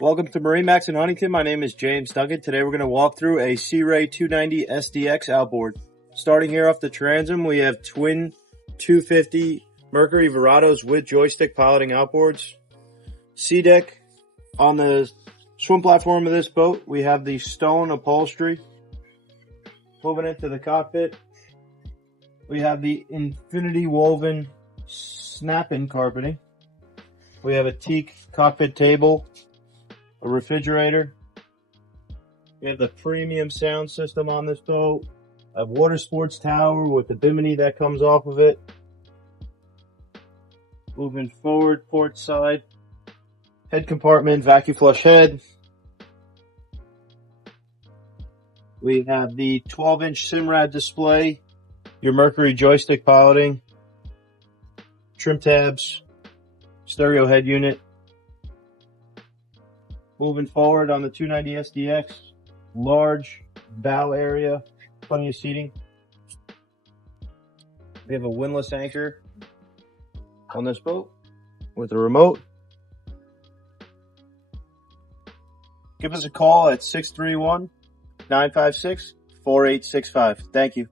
Welcome to MarineMax Huntington. My name is James Duncan. Today we're going to walk through a Sea Ray 290 SDX outboard. Starting here off the transom, we have twin 250 Mercury Verados with joystick piloting outboards. Sea deck. On the swim platform of this boat, we have the stone upholstery. Moving into the cockpit, we have the infinity woven snap-in carpeting. We have a teak cockpit table, a refrigerator. We have the premium sound system on this boat. A water sports tower with the bimini that comes off of it. Moving forward, port side. Head compartment, vacuum flush head. We have the 12-inch Simrad display. Your Mercury joystick piloting. Trim tabs. Stereo head unit. Moving forward on the 290 SDX, large bow area, plenty of seating. We have a windlass anchor on this boat with a remote. Give us a call at 631-956-4865. Thank you.